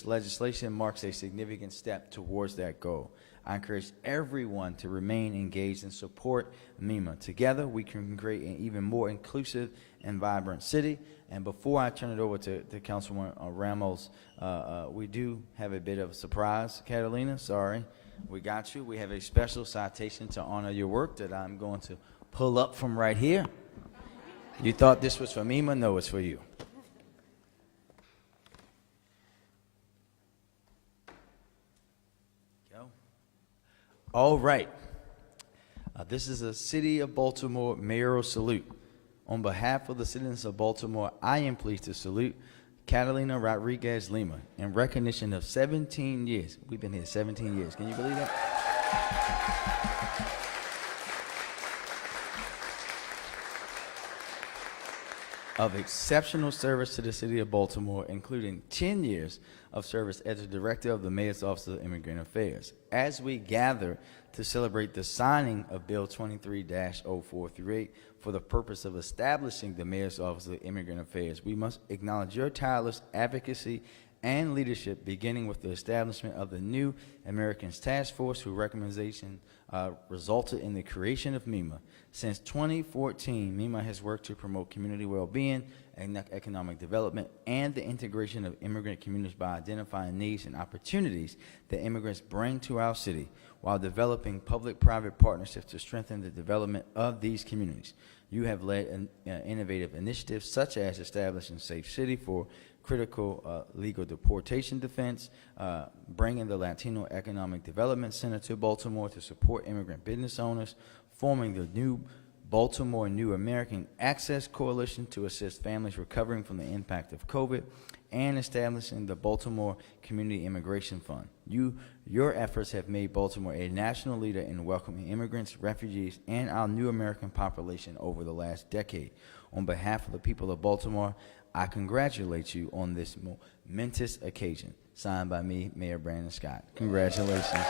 which legislation marks a significant step towards that goal. I encourage everyone to remain engaged and support Mima. Together, we can create an even more inclusive and vibrant city. And before I turn it over to Councilwoman Ramos, we do have a bit of a surprise. Catalina, sorry, we got you. We have a special citation to honor your work that I'm going to pull up from right here. You thought this was for Mima? No, it's for you. All right. This is a City of Baltimore mayoral salute. On behalf of the citizens of Baltimore, I am pleased to salute Catalina Rodriguez Lima in recognition of 17 years. We've been here 17 years. Can you believe that? Of exceptional service to the City of Baltimore, including 10 years of service as the Director of the Mayor's Office of Immigrant Affairs. As we gather to celebrate the signing of Bill 23-0438 for the purpose of establishing the Mayor's Office of Immigrant Affairs, we must acknowledge your tireless advocacy and leadership, beginning with the establishment of the new Americans Task Force, whose recommendation resulted in the creation of Mima. Since 2014, Mima has worked to promote community well-being and economic development and the integration of immigrant communities by identifying needs and opportunities that immigrants bring to our city while developing public-private partnerships to strengthen the development of these communities. You have led innovative initiatives such as establishing Safe City for critical legal deportation defense, bringing the Latino Economic Development Center to Baltimore to support immigrant business owners, forming the new Baltimore New American Access Coalition to assist families recovering from the impact of COVID, and establishing the Baltimore Community Immigration Fund. Your efforts have made Baltimore a national leader in welcoming immigrants, refugees, and our new American population over the last decade. On behalf of the people of Baltimore, I congratulate you on this momentous occasion. Signed by me, Mayor Brandon Scott. Congratulations.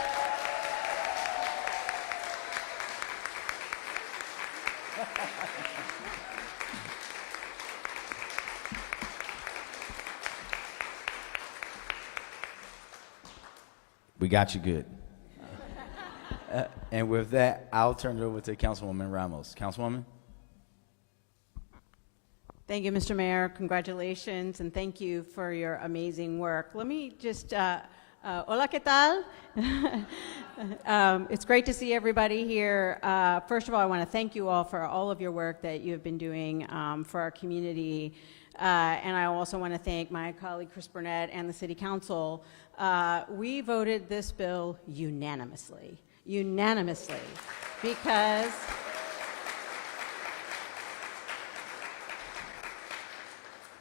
We got you good. And with that, I'll turn it over to Councilwoman Ramos. Councilwoman? Thank you, Mr. Mayor. Congratulations, and thank you for your amazing work. Let me just, hola, ¿qué tal? It's great to see everybody here. First of all, I want to thank you all for all of your work that you have been doing for our community. And I also want to thank my colleague Chris Burnett and the City Council. We voted this bill unanimously, because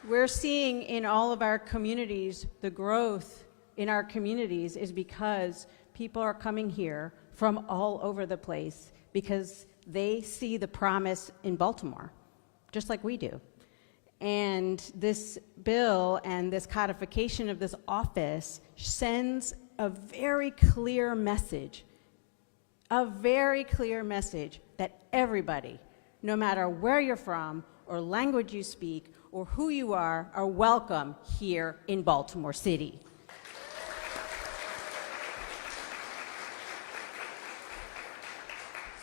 we're seeing in all of our communities, the growth in our communities is because people are coming here from all over the place because they see the promise in Baltimore, just like we do. And this bill and this codification of this office sends a very clear message that everybody, no matter where you're from or language you speak or who you are welcome here in Baltimore City.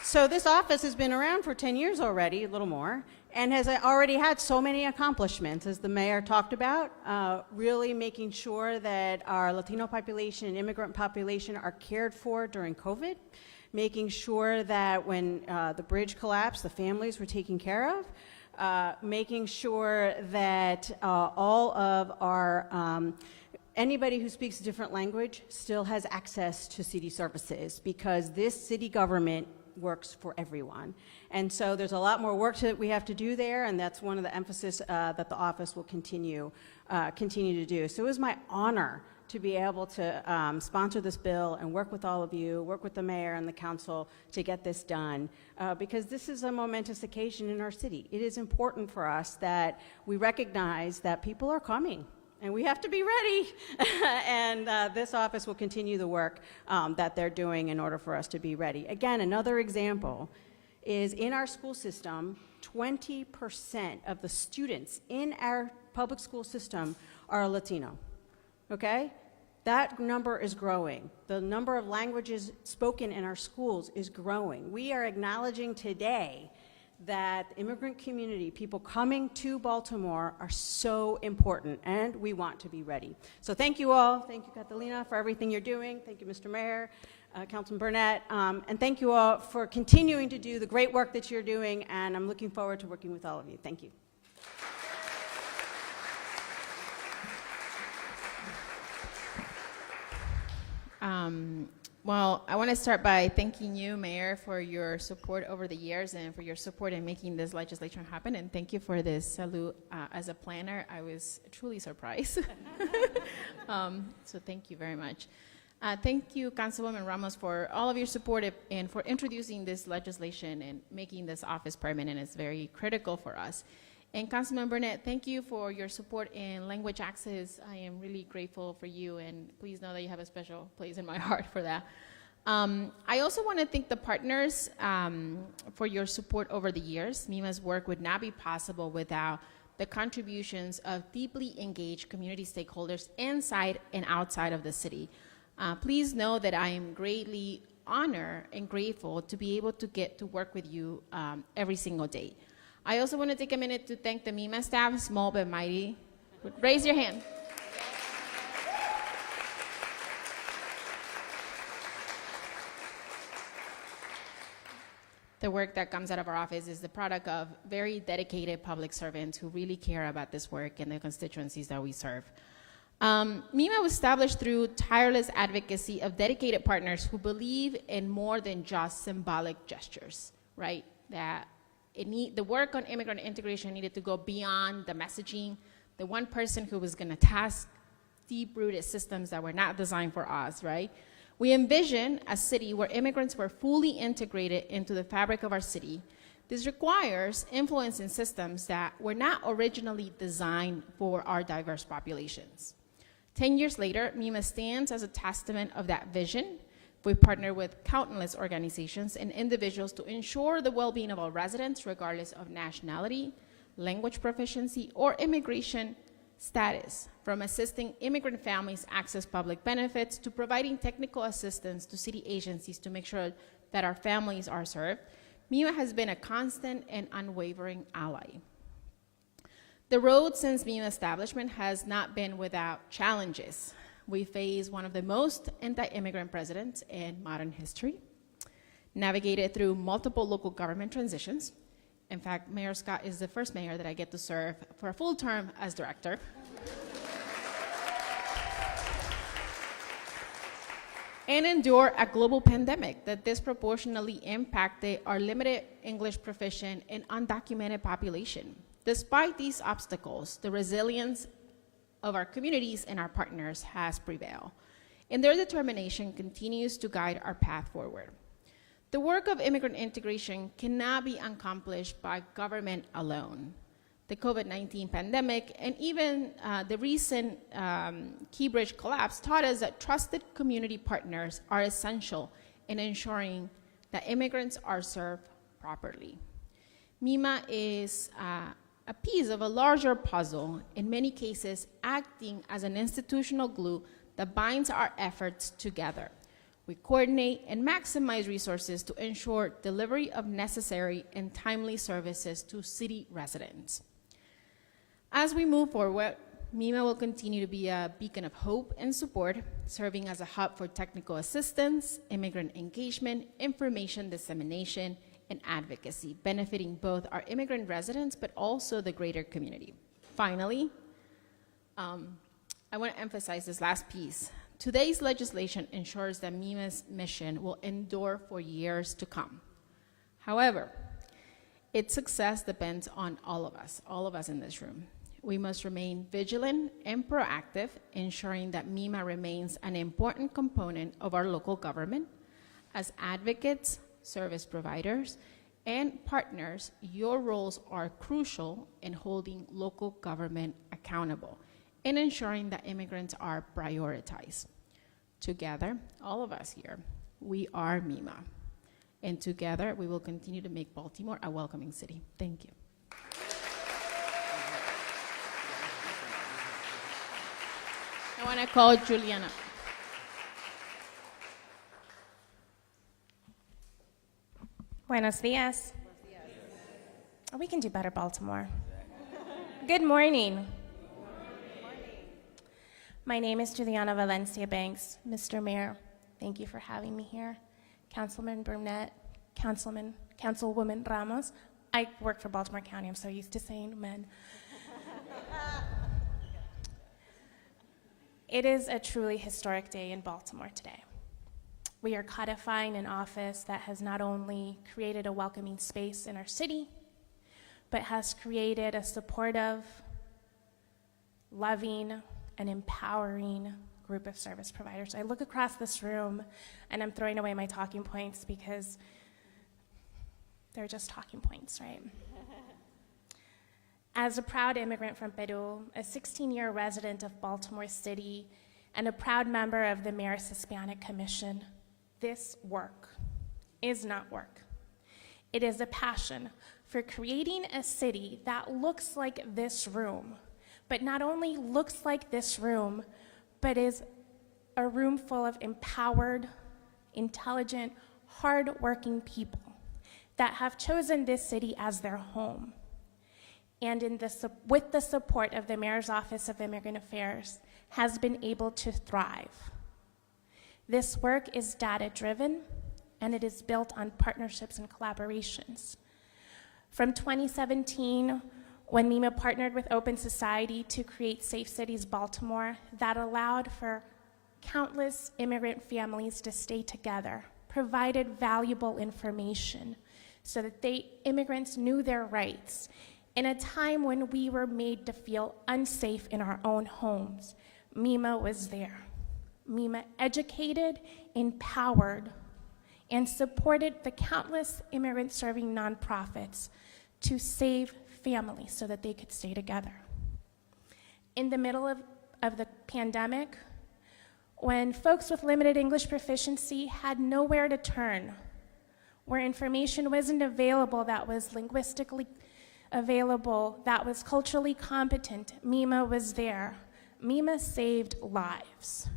So this office has been around for 10 years already, a little more, and has already had so many accomplishments, as the mayor talked about, really making sure that our Latino population and immigrant population are cared for during COVID, making sure that when the bridge collapsed, the families were taken care of, making sure that all of our anybody who speaks a different language still has access to city services, because this city government works for everyone. And so there's a lot more work that we have to do there, and that's one of the emphasis that the office will continue to do. So it was my honor to be able to sponsor this bill and work with all of you, work with the mayor and the council to get this done, because this is a momentous occasion in our city. It is important for us that we recognize that people are coming, and we have to be ready. And this office will continue the work that they're doing in order for us to be ready. Again, another example is in our school system, 20% of the students in our public school system are Latino, okay? that number is growing. The number of languages spoken in our schools is growing. We are acknowledging today that the immigrant community, people coming to Baltimore, are so important, and we want to be ready. So thank you all. Thank you, Catalina, for everything you're doing. Thank you, Mr. Mayor, Councilman Burnett, and thank you all for continuing to do the great work that you're doing, and I'm looking forward to working with all of you. Thank you. Well, I want to start by thanking you, Mayor, for your support over the years and for your support in making this legislation happen. And thank you for this salute. As a planner, I was truly surprised. So thank you very much. Thank you, Councilwoman Ramos, for all of your support and for introducing this legislation and making this office permanent. It's very critical for us. And Councilman Burnett, thank you for your support in language access. I am really grateful for you, and please know that you have a special place in my heart for that. I also want to thank the partners for your support over the years. Mima's work would not be possible without the contributions of deeply engaged community stakeholders inside and outside of the city. Please know that I am greatly honored and grateful to be able to get to work with you every single day. I also want to take a minute to thank the Mima staff, small but mighty. Raise your hand. The work that comes out of our office is the product of very dedicated public servants who really care about this work and the constituencies that we serve. Mima was established through tireless advocacy of dedicated partners who believe in more than just symbolic gestures, right? That the work on immigrant integration needed to go beyond the messaging, the one person who was going to task deep-rooted systems that were not designed for us, right? We envision a city where immigrants were fully integrated into the fabric of our city. This requires influence in systems that were not originally designed for our diverse populations. 10 years later, Mima stands as a testament of that vision. We partner with countless organizations and individuals to ensure the well-being of all residents, regardless of nationality, language proficiency, or immigration status, from assisting immigrant families access public benefits to providing technical assistance to city agencies to make sure that our families are served. Mima has been a constant and unwavering ally. The road since Mima's establishment has not been without challenges. We face one of the most anti-immigrant presidents in modern history, navigated through multiple local government transitions. In fact, Mayor Scott is the first mayor that I get to serve for a full term as director. And endure a global pandemic that disproportionately impacted our limited English proficient and undocumented population. Despite these obstacles, the resilience of our communities and our partners has prevailed, and their determination continues to guide our path forward. The work of immigrant integration cannot be accomplished by government alone. The COVID-19 pandemic and even the recent Key Bridge collapse taught us that trusted community partners are essential in ensuring that immigrants are served properly. Mima is a piece of a larger puzzle, in many cases acting as an institutional glue that binds our efforts together. We coordinate and maximize resources to ensure delivery of necessary and timely services to city residents. As we move forward, Mima will continue to be a beacon of hope and support, serving as a hub for technical assistance, immigrant engagement, information dissemination, and advocacy, benefiting both our immigrant residents but also the greater community. Finally, I want to emphasize this last piece. Today's legislation ensures that Mima's mission will endure for years to come. However, its success depends on all of us in this room. We must remain vigilant and proactive, ensuring that Mima remains an important component of our local government. As advocates, service providers, and partners, your roles are crucial in holding local government accountable and ensuring that immigrants are prioritized. Together, all of us here, we are Mima. And together, we will continue to make Baltimore a welcoming city. Thank you. I want to call Juliana. Buenos dias. We can do better, Baltimore. Good morning. My name is Juliana Valencia Banks. Mr. Mayor, thank you for having me here. Councilman Burnett, Councilwoman Ramos. I work for Baltimore County. I'm so used to saying men. It is a truly historic day in Baltimore today. We are codifying an office that has not only created a welcoming space in our city, but has created a supportive, loving, and empowering group of service providers. I look across this room and I'm throwing away my talking points because they're just talking points, right? As a proud immigrant from Peru, a 16-year resident of Baltimore City, and a proud member of the Mayor's Hispanic Commission, this work is not work. It is a passion for creating a city that looks like this room, but not only looks like this room, but is a room full of empowered, intelligent, hardworking people that have chosen this city as their home. And with the support of the Mayor's Office of Immigrant Affairs, has been able to thrive. This work is data-driven, and it is built on partnerships and collaborations. From 2017, when Mima partnered with Open Society to create Safe Cities Baltimore, that allowed for countless immigrant families to stay together, provided valuable information so that immigrants knew their rights. In a time when we were made to feel unsafe in our own homes, Mima was there. Mima educated, empowered, and supported the countless immigrant-serving nonprofits to save families so that they could stay together. In the middle of the pandemic, when folks with limited English proficiency had nowhere to turn, where information wasn't available that was linguistically available, that was culturally competent, Mima was there. Mima saved lives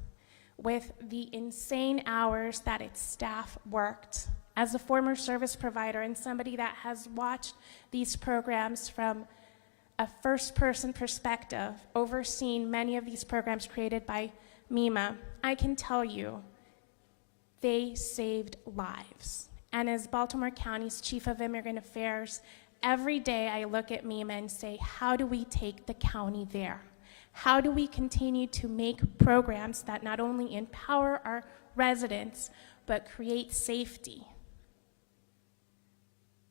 with the insane hours that its staff worked. As a former service provider and somebody that has watched these programs from a first-person perspective, overseeing many of these programs created by Mima, I can tell you they saved lives. And as Baltimore County's Chief of Immigrant Affairs, every day I look at Mima and say, how do we take the county there? How do we continue to make programs that not only empower our residents, but create safety?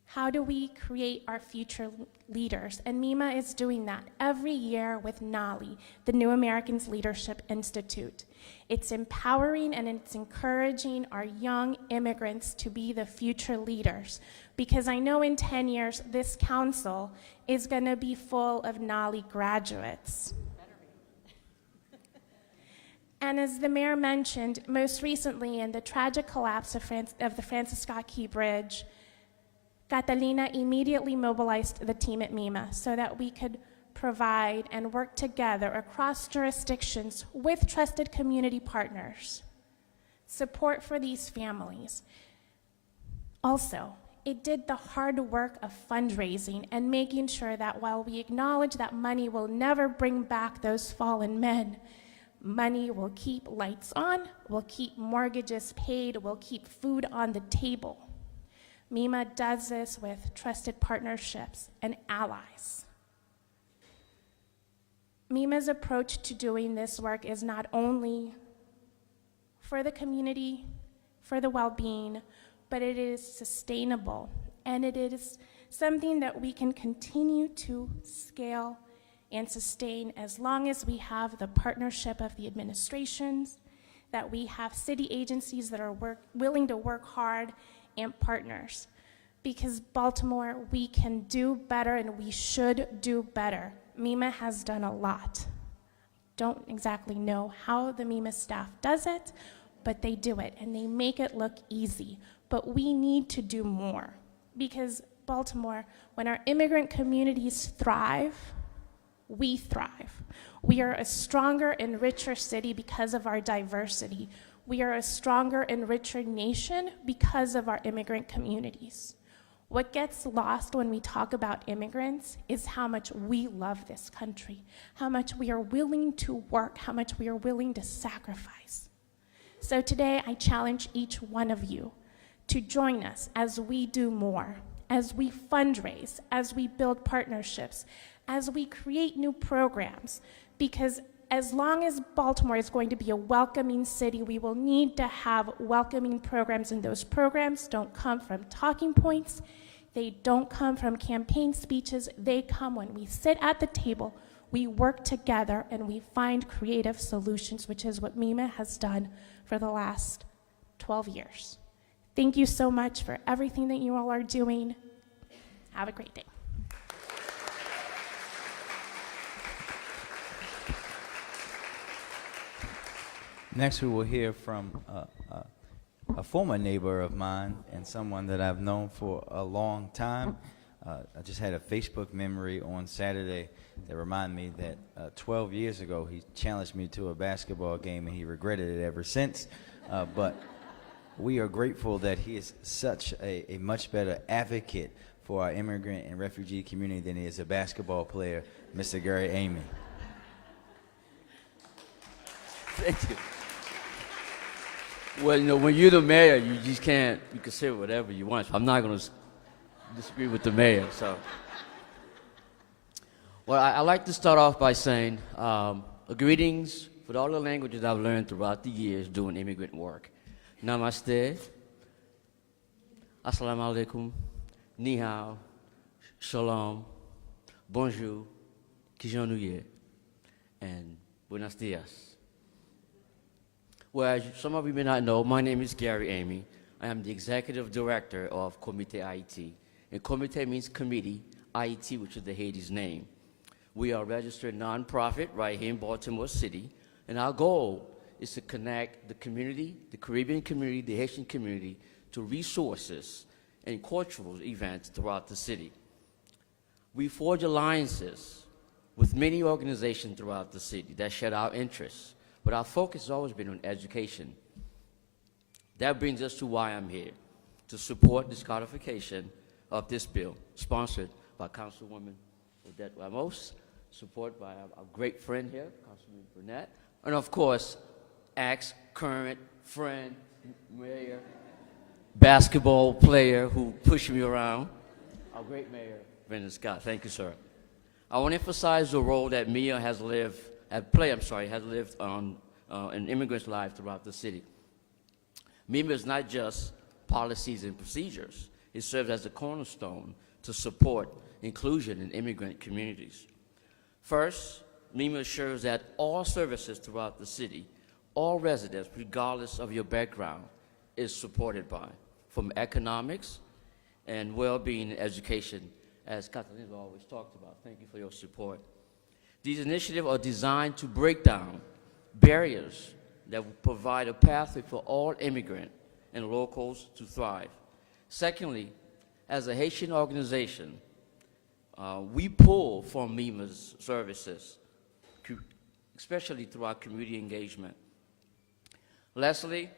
How do we create our future leaders? And Mima is doing that every year with NALI, the New Americans Leadership Institute. It's empowering and it's encouraging our young immigrants to be the future leaders, because I know in 10 years, this council is gonna be full of NALI graduates. And as the mayor mentioned, most recently in the tragic collapse of the Francis Scott Key Bridge, Catalina immediately mobilized the team at Mima so that we could provide and work together across jurisdictions with trusted community partners, support for these families. Also, it did the hard work of fundraising and making sure that while we acknowledge that money will never bring back those fallen men, money will keep lights on, will keep mortgages paid, will keep food on the table. Mima does this with trusted partnerships and allies. Mima's approach to doing this work is not only for the community, for the well-being, but it is sustainable, and it is something that we can continue to scale and sustain as long as we have the partnership of the administrations, that we have city agencies that are willing to work hard, and partners. Because Baltimore, we can do better and we should do better. Mima has done a lot. Don't exactly know how the Mima staff does it, but they do it and they make it look easy. But we need to do more, because Baltimore, when our immigrant communities thrive, we thrive. We are a stronger and richer city because of our diversity. We are a stronger and richer nation because of our immigrant communities. What gets lost when we talk about immigrants is how much we love this country, how much we are willing to work, how much we are willing to sacrifice. So today, I challenge each one of you to join us as we do more, as we fundraise, as we build partnerships, as we create new programs, because as long as Baltimore is going to be a welcoming city, we will need to have welcoming programs, and those programs don't come from talking points, they don't come from campaign speeches, they come when we sit at the table, we work together, and we find creative solutions, which is what Mima has done for the last 12 years. Thank you so much for everything that you all are doing. Have a great day. Next, we will hear from a former neighbor of mine and someone that I've known for a long time. I just had a Facebook memory on Saturday that reminded me that 12 years ago he challenged me to a basketball game, and he regretted it ever since. But we are grateful that he is such a much better advocate for our immigrant and refugee community than he is a basketball player, Mr. Gary Amy. Thank you. Well, you know, when you're the mayor, you just can't, you can say whatever you want. So I'm not going to disagree with the mayor. So, well, I like to start off by saying greetings with all the languages I've learned throughout the years doing immigrant work. Namaste, assalamu alaikum, ni hao, shalom, bonjour, kijonuye, and buenos dias. Well, as some of you may not know, my name is Gary Amy. I am the executive director of Comité IT. And Comité means committee, IT, which is the Haiti's name. We are a registered nonprofit right here in Baltimore City, and our goal is to connect the community, the Caribbean community, the Haitian community, to resources and cultural events throughout the city. We forge alliances with many organizations throughout the city that share our interests, but our focus has always been on education. That brings us to why I'm here, to support this codification of this bill, sponsored by Councilwoman Odette Ramos, supported by our great friend here, Councilman Burnett, and of course, ex-current friend, mayor, basketball player who pushed me around, our great mayor, Brendan Scott. Thank you, sir. I want to emphasize the role that Mia has lived in immigrants' lives throughout the city. Mima is not just policies and procedures. It serves as a cornerstone to support inclusion in immigrant communities. First, Mima assures that all services throughout the city, all residents, regardless of your background, is supported by, from economics and well-being and education, as Catalina always talked about. Thank you for your support. These initiatives are designed to break down barriers that will provide a pathway for all immigrants and locals to thrive. Secondly, as a Haitian organization, we pull from Mima's services, especially through our community engagement. Lastly,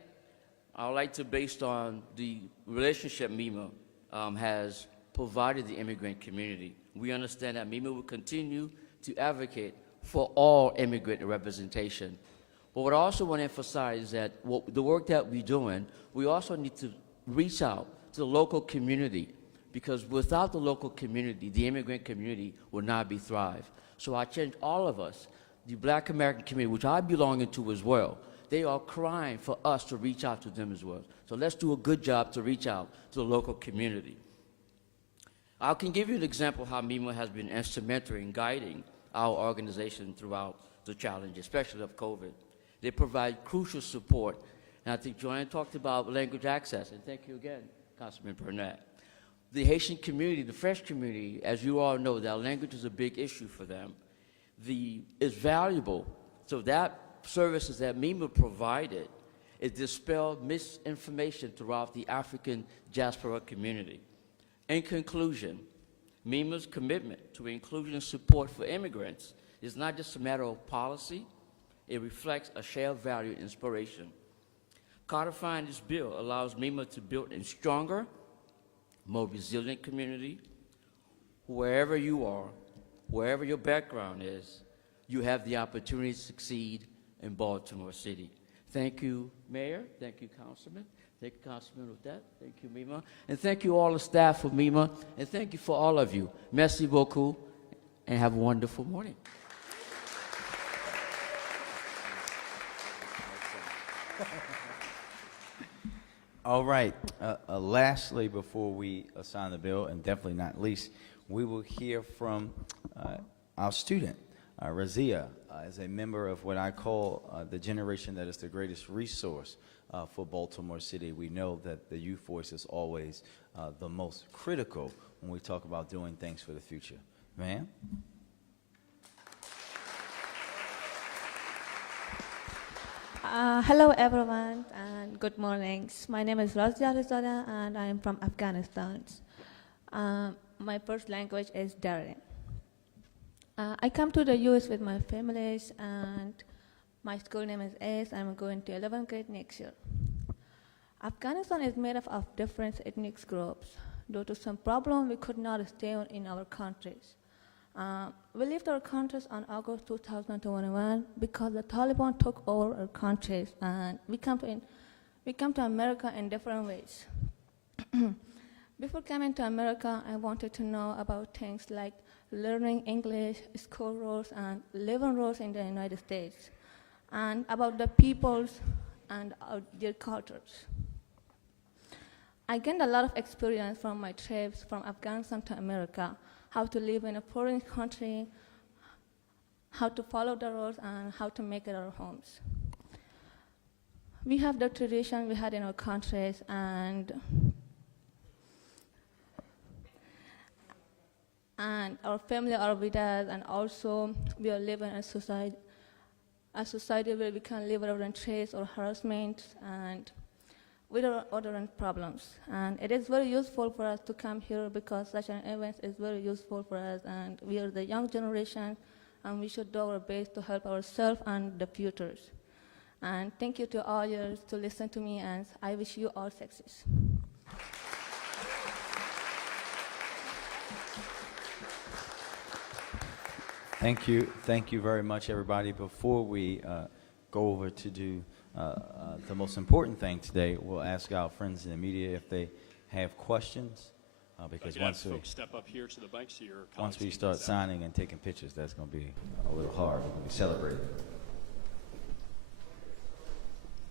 I would like to, based on the relationship Mima has provided the immigrant community, we understand that Mima will continue to advocate for all immigrant representation. But what I also want to emphasize is that the work that we're doing, we also need to reach out to the local community, because without the local community, the immigrant community will not be thrive. So I challenge all of us, the Black American community, which I belong into as well, they are crying for us to reach out to them as well. So let's do a good job to reach out to the local community. I can give you an example how Mima has been instrumental in guiding our organization throughout the challenge, especially of COVID. They provide crucial support, and I think Joanne talked about language access, and thank you again, Councilman Burnett. The Haitian community, the French community, as you all know, that language is a big issue for them. It's valuable, so that services that Mima provided, it dispelled misinformation throughout the African diaspora community. In conclusion, Mima's commitment to inclusion and support for immigrants is not just a matter of policy, it reflects a shared value and inspiration. Codifying this bill allows Mima to build a stronger more resilient community. Wherever you are, wherever your background is, you have the opportunity to succeed in Baltimore City. Thank you, Mayor. Thank you, Councilman. Thank you, Councilman, with that. Thank you, Mima. And thank you all the staff of Mima. And thank you for all of you. Merci beaucoup, and have a wonderful morning. All right. Lastly, before we assign the bill, and definitely not least, we will hear from our student, Razia, as a member of what I call the generation that is the greatest resource for Baltimore City. We know that the youth voice is always the most critical when we talk about doing things for the future. Ma'am? Hello everyone and good mornings. My name is Razia Rizada and I am from Afghanistan. My first language is Dari. I come to the US with my families and my school name is Ace. I'm going to 11th grade next year. Afghanistan is made up of different ethnic groups. Due to some problem, we could not stay in our countries. We left our countries on August 2021 because the Taliban took over our countries, and we come to America in different ways. Before coming to America, I wanted to know about things like learning English, school rules, and living rules in the United States, and about the peoples and their cultures. I gained a lot of experience from my trips from Afghanistan to America, how to live in a foreign country, how to follow the rules, and how to make it our homes. We have the tradition we had in our countries, and our family are with us, and also we are living in a society where we can live without stress or harassment and without other problems. And it is very useful for us to come here because such an event is very useful for us, and we are the young generation, and we should do our best to help ourselves and the futures. And thank you to all you to listen to me, and I wish you all success. Thank you. Thank you very much, everybody. Before we go over to do the most important thing today, we'll ask our friends in the media if they have questions, because once we step up here to the mic so your once we colleagues start can get that. signing and taking pictures, that's going to be a little hard. We're going to be celebrating.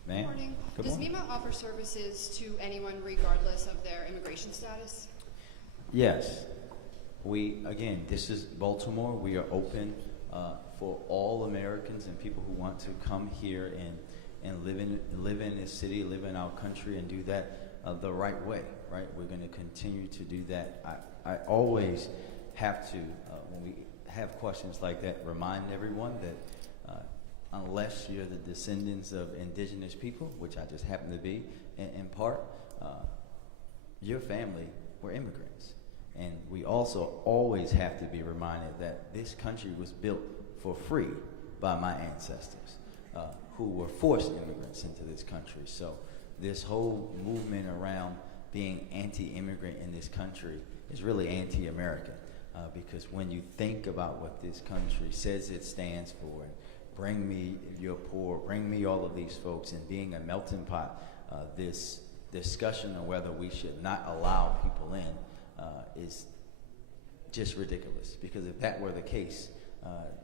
Ma'am? Good morning. Good Does morning. Mima offer services to anyone regardless of their immigration status? Yes. Again, this is Baltimore. We are open for all Americans and people who want to come here and live in this city, live in our country, and do that the right way, right? We're going to continue to do that. I always have to, when we have questions like that, remind everyone that unless you're the descendants of indigenous people, which I just happen to be in part, your family were immigrants. And we also always have to be reminded that this country was built for free by my ancestors, who were forced immigrants into this country. So this whole movement around being anti-immigrant in this country is really anti-American, because when you think about what this country says it stands for, and bring me your poor, bring me all of these folks, and being a melting pot, this discussion on whether we should not allow people in is just ridiculous, because if that were the case,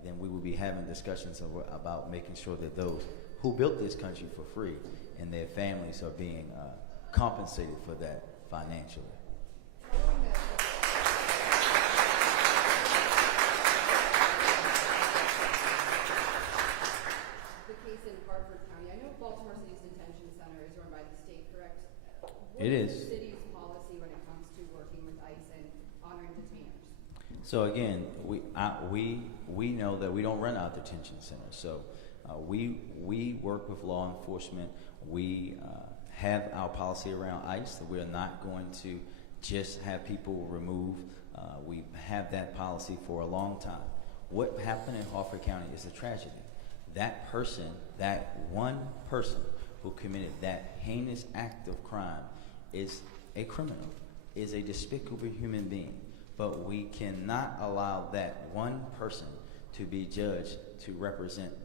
then we would be having discussions about making sure that those who built this country for free and their families are being compensated for that financially. The case in Hartford County. I know Baltimore City's detention center is run by the state, correct? It is. What is the city's policy when it comes to working with ICE and honoring detainers? So again, we know that we don't run our detention centers. So we work with law enforcement. We have our policy around ICE that we are not going to just have people removed. We have that policy for a long time. What happened in Hartford County is a tragedy. That person, that one person who committed that heinous act of crime, is a criminal. is a despicable human being, but we cannot allow that one person to be judged to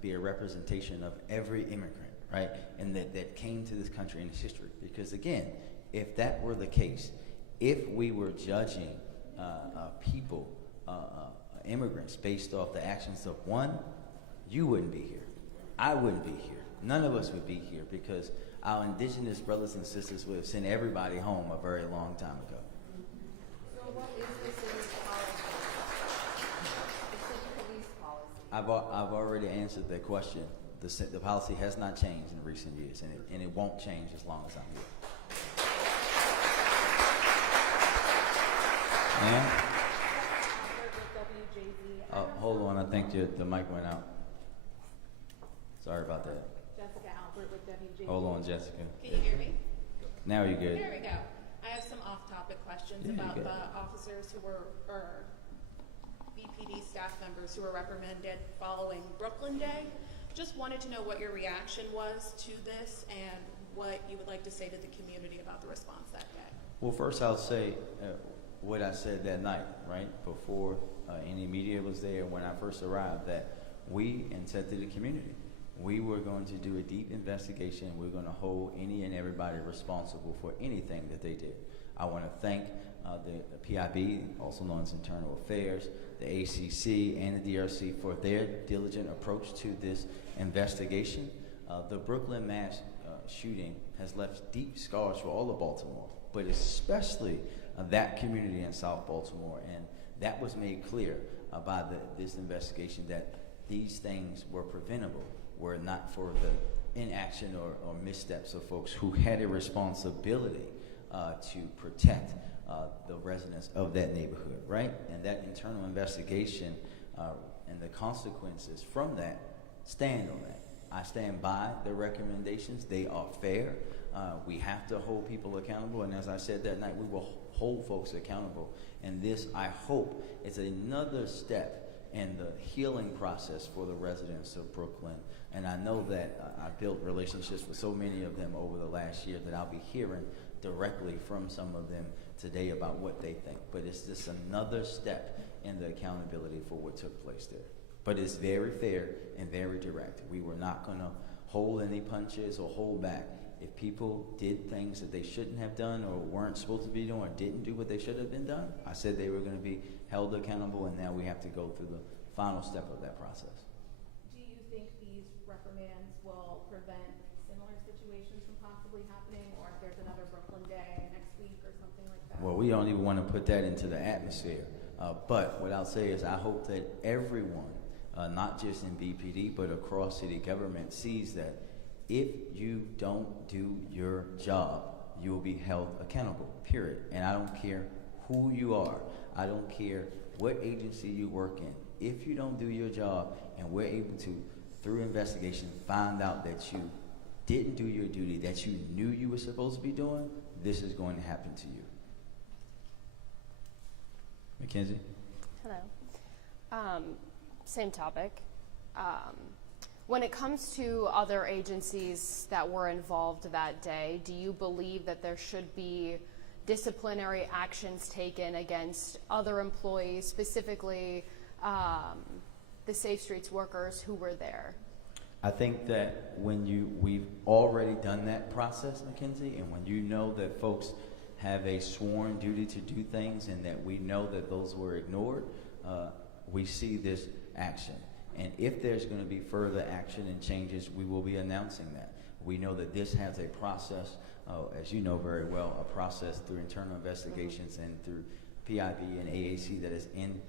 be a representation of every immigrant, right? And that came to this country in its history. Because again, if that were the case, if we were judging people, immigrants, based off the actions of one, you wouldn't be here. I wouldn't be here. None of us would be here because our indigenous brothers and sisters would have sent everybody home a very long time ago. So what is the city's policy? The city police policy? I've already answered that question. The policy has not changed in recent years, and it won't change as long as I'm here. Ma'am? Hold on, I think the mic went out. Sorry about that. Jessica Albert with WJD. Hold on, Jessica. Can you hear me? Now you're good. There we go. I have some off-topic questions Yeah, about you the got it. officers who were, or BPD staff members who were reprimanded following Brooklyn Day. Just wanted to know what your reaction was to this and what you would like to say to the community about the response that day. Well, first I'll say what I said that night, right? Before any media was there when I first arrived, that we, and said to the community, we were going to do a deep investigation. We're going to hold any and everybody responsible for anything that they did. I want to thank the PIB, also known as Internal Affairs, the ACC, and the DRC for their diligent approach to this investigation. The Brooklyn mass shooting has left deep scars for all of Baltimore, but especially that community in South Baltimore. And that was made clear by this investigation, that these things were preventable, were it not for the inaction or missteps of folks who had a responsibility to protect the residents of that neighborhood, right? And that internal investigation and the consequences from that, stand on that. I stand by the recommendations. They are fair. We have to hold people accountable, and as I said that night, we will hold folks accountable. And this, I hope, is another step in the healing process for the residents of Brooklyn. And I know that I built relationships with so many of them over the last year that I'll be hearing directly from some of them today about what they think. But it's just another step in the accountability for what took place there. But it's very fair and very direct. We were not going to hold any punches or hold back. If people did things that they shouldn't have done or weren't supposed to be doing or didn't do what they should have been done, I said they were going to be held accountable, and now we have to go through the final step of that process. Do you think these reprimands will prevent similar situations from possibly happening, or if there's another Brooklyn Day next week or something like that? Well, we don't even want to put that into the atmosphere. But what I'll say is I hope that everyone, not just in BPD, but across city government, sees that if you don't do your job, you will be held accountable, period. And I don't care who you are. I don't care what agency you work in. If you don't do your job and we're able to, through investigation, find out that you didn't do your duty, that you knew you were supposed to be doing, this is going to happen to you. Mackenzie? Hello. Same topic. When it comes to other agencies that were involved that day, do you believe that there should be disciplinary actions taken against other employees, specifically the Safe Streets workers who were there? I think that we've already done that process, Mackenzie, and when you know that folks have a sworn duty to do things and that we know that those were ignored, we see this action. And if there's going to be further action and changes, we will be announcing that. We know that this has a process, as you know very well, a process through internal investigations and through PIB and AAC that is in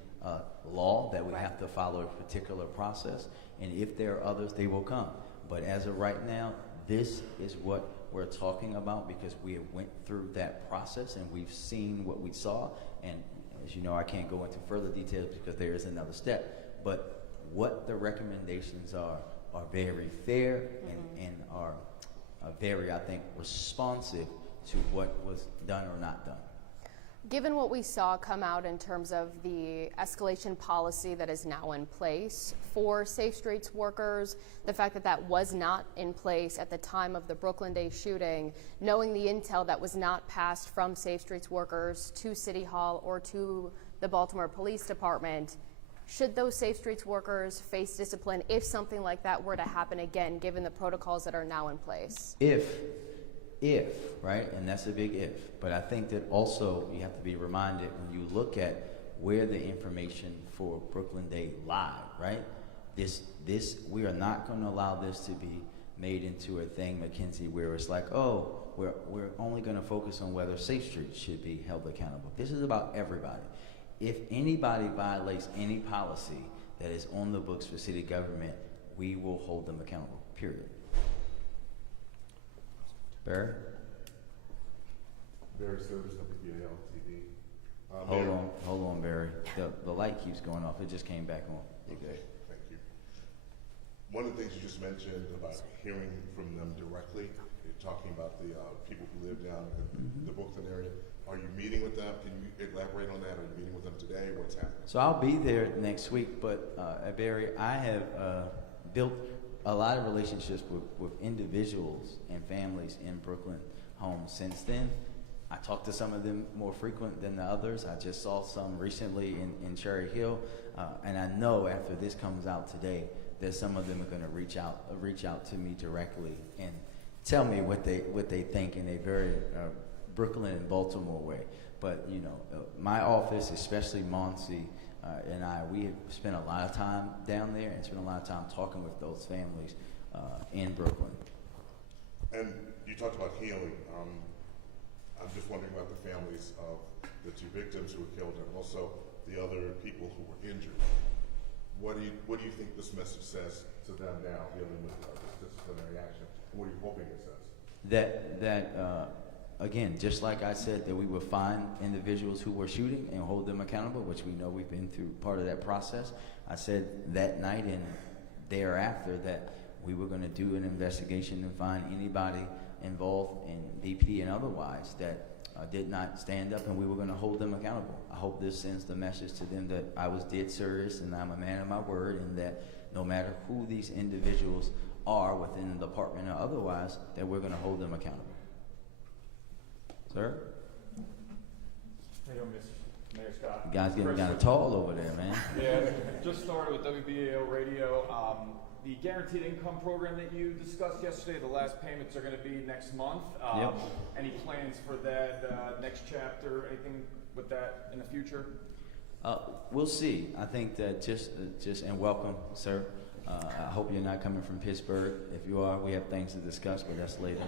law, that we have to follow a particular process. And if there are others, they will come. But as of right now, this is what we're talking about because we have went through that process and we've seen what we saw. And as you know, I can't go into further details because there is another step. But what the recommendations are very fair and are very, I think, responsive to what was done or not done. Given what we saw come out in terms of the escalation policy that is now in place for Safe Streets workers, the fact that that was not in place at the time of the Brooklyn Day shooting, knowing the intel that was not passed from Safe Streets workers to City Hall or to the Baltimore Police Department, should those Safe Streets workers face discipline if something like that were to happen again, given the protocols that are now in place? If, right? And that's a big if. But I think that also you have to be reminded when you look at where the information for Brooklyn Day lied, right? We are not going to allow this to be made into a thing, Mackenzie, where it's like, oh, we're only going to focus on whether Safe Streets should be held accountable. This is about everybody. If anybody violates any policy that is on the books for city government, we will hold them accountable, period. Barry? Barry Service, WBAL TV. Hold on, Barry. The light keeps going off. It just came back on. You're good. Thank you. One of the things you just mentioned about hearing from them directly, you're talking about the people who live down in the Brooklyn area. Are you meeting with them? Can you elaborate on that? Are you meeting with them today? What's happening? So I'll be there next week, but Barry, I have built a lot of relationships with individuals and families in Brooklyn homes since then. I talk to some of them more frequent than the others. I just saw some recently in Cherry Hill, and I know after this comes out today that some of them are going to reach out to me directly and tell me what they think in a very Brooklyn and Baltimore way. But you know, my office, especially Monsi and we have spent a lot of time down there and spent a lot of time talking with those families in Brooklyn. And you talked about healing. I'm just wondering about the families of the two victims who were killed and also the other people who were injured. What do you think this message says to them now, dealing with this disciplinary action? What are you hoping it says? Again, just like I said, that we would find individuals who were shooting and hold them accountable, which we know we've been through part of that process. I said that night and thereafter that we were going to do an investigation and find anybody involved in BPD and otherwise that did not stand up, and we were going to hold them accountable. I hope this sends the message to them that I was dead serious and I'm a man of my word, and that no matter who these individuals are within the department or otherwise, that we're going to hold them accountable. Sir? How you doing, Mayor Scott? You guys getting kind of tall over there, man. Yeah, just started with WBAL Radio. The guaranteed income program that you discussed yesterday, the last payments are going to be next month. Yep. Any plans for that next chapter? Anything with that in the future? We'll see. I think that just and welcome, sir. I hope you're not coming from Pittsburgh. If you are, we have things to discuss, but that's later.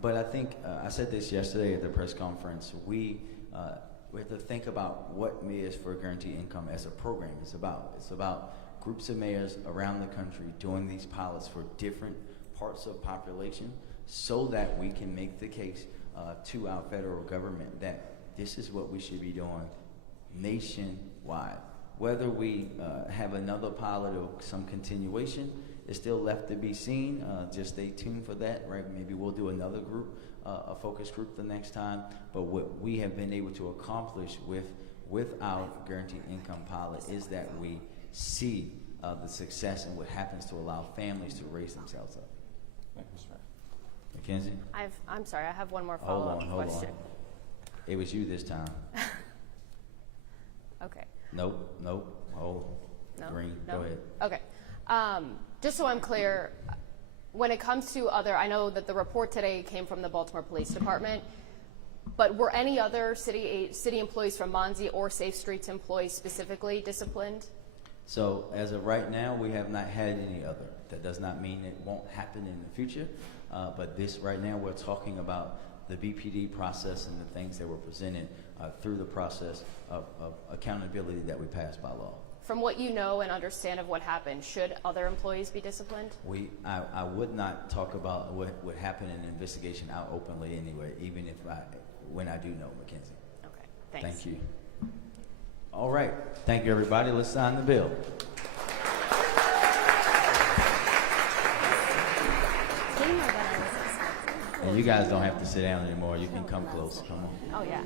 But I think I said this yesterday at the press conference. We have to think about what Mayors for Guaranteed Income as a program is about. It's about groups of mayors around the country doing these pilots for different parts of population, so that we can make the case to our federal government that this is what we should be doing nationwide. Whether we have another pilot or some continuation is still left to be seen. Just stay tuned for that, right? Maybe we'll do another group, a focus group the next time. But what we have been able to accomplish with our guaranteed income pilot is that we see the success and what happens to allow families to raise themselves up. Thank you, sir. Mackenzie? I'm sorry, I have one more follow-up question. Hold on. It was you this time. Okay. Nope. Hold. No? Green. No? Go ahead. Okay. Just so I'm clear, when it comes to I know that the report today came from the Baltimore Police Department, but were any other city employees from Monzi or Safe Streets employees specifically disciplined? So as of right now, we have not had any other. That does not mean it won't happen in the future, but this right now we're talking about the BPD process and the things that were presented through the process of accountability that we passed by law. From what you know and understand of what happened, should other employees be disciplined? I would not talk about what would happen in an investigation out openly anyway, even when I do know, Mackenzie. Okay, thanks. Thank you. All right. Thank you, everybody. Let's sign the bill. And you guys don't have to sit down anymore. You can come close. Come on. Oh, yeah.